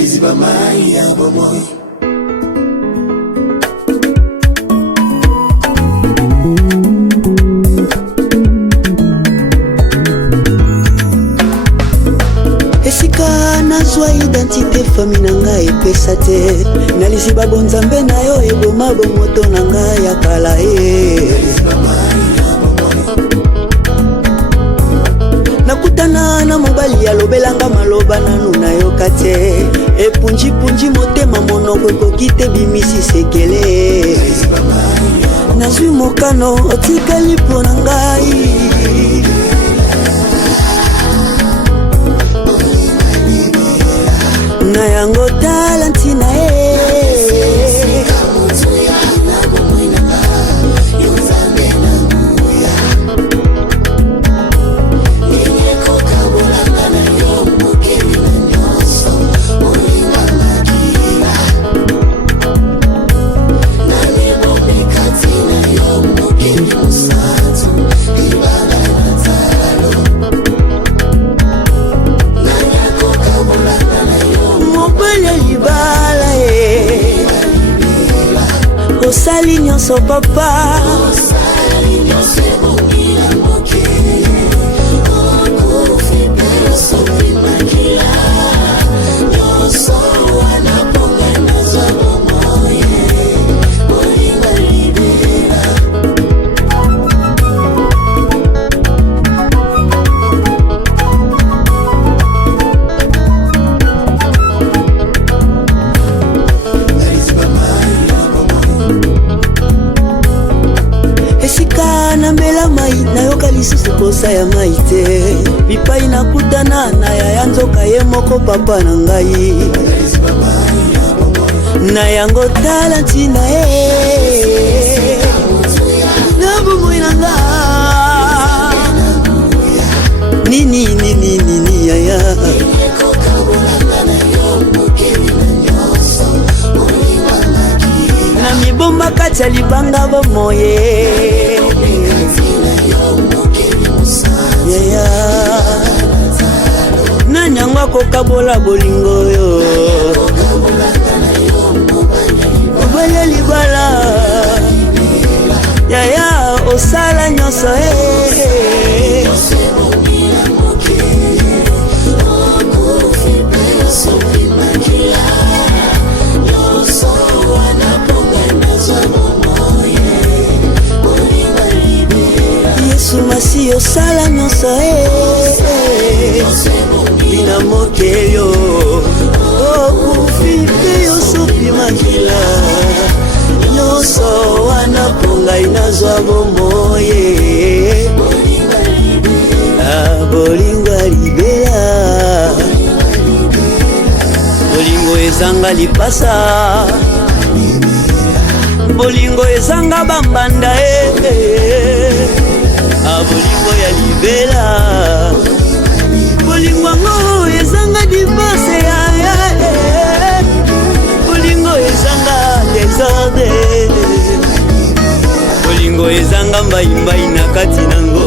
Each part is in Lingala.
naliziba mai ya bomoi. Esika nazwa identité famille nanga epesa te, naliziba bonzambe na yo eboma bomoto nanga ya kala nakutana na mobali alobelanga maloba nanu na yo kate epunji punji motema monoko ekoki te bimisi sekele nazwi mokano otikali mpo na ngai na yango tala ntina osali nyonso papa namela mai nayoka lisusu posa ya mai te bipai nakutana na yaya nzoka ye moko papa na ngai na yango tala ntina na bomoi na nga nini yaya na mibomba kati ya libanga bomoye na nyangwa kokabola bolingo yo obele libala yaya osala nyonso Yesu masi osala nyonso ina mokelyo okufi pe yosupi makila nyonso wana ponga inazwa bomoye bolingo libela bolingo ezanga lipasa bolingo ezanga bambanda bolingo ya libela bolingo ngo ezanga divorce bolingo ezanga desordre bolingo ezanga mbaimbai na kati nango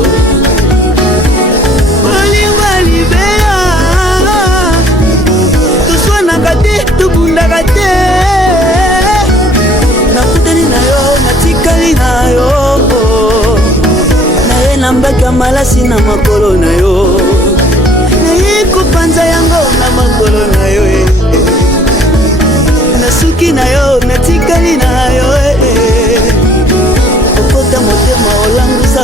bolingo ya libela toswanaka te tobundaka te nakutani na yo natikali na yo nambaka malasi na makolo na yo naye kopanza yango na makolo na yo nasuki na yo natikali na yo okota motema olangusa